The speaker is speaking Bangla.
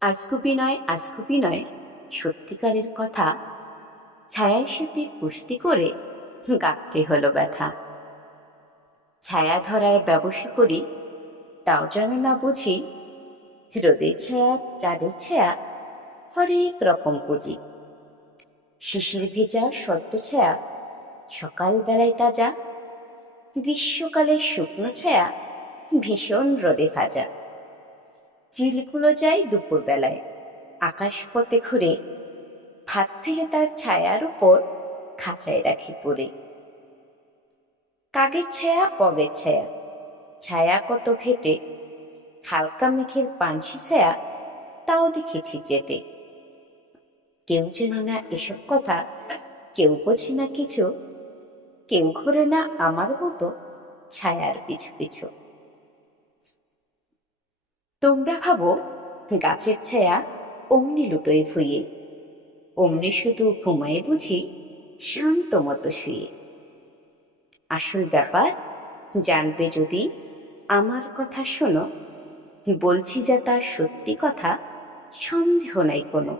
আজগুবি নয় আজগুবি নয়। সত্যিকারের কথা ছায়ার সাথে কুস্তি করে গাঁটতে হলো ব্যথা। ছায়া ধরার ব্যবসা করি, তাও যেন না বুঝি রোদের ছায়া, চাঁদের ছায়া, হরেক রকম পুঁজি। শিশির ভেজা সদ্য ছায়া, সকালবেলায় তাজা, গ্রীষ্মকালে শুকনো ছায়া, ভীষণ রোদে ভাজা। চিলগুলো যায় দুপুরবেলায়। আকাশপথে ঘুরে ভাত ফেলে তার ছায়ার উপর খাঁচায় রাখি পরে। কাগের ছায়া, পগের ছায়া। ছায়া কত ভেটে হালকা মেঘের পানসি ছায়া, তাও দেখেছি চেটে। কেউ জানে না এসব কথা, কেউ বোঝে না কিছু, কেউ ঘুরে না আমার মতো ছায়ার পিছু পিছু। তোমরা ভাবো, গাছের ছায়া অমনি লুটোয় ভুইয়ে। অমনি শুধু ঘুমায় বুঝি শান্ত মতো শুয়ে। আসল ব্যাপার, জানবে যদি আমার কথা শোনো, বলছি যা তার সত্যি কথা, সন্দেহ নাই কোনো।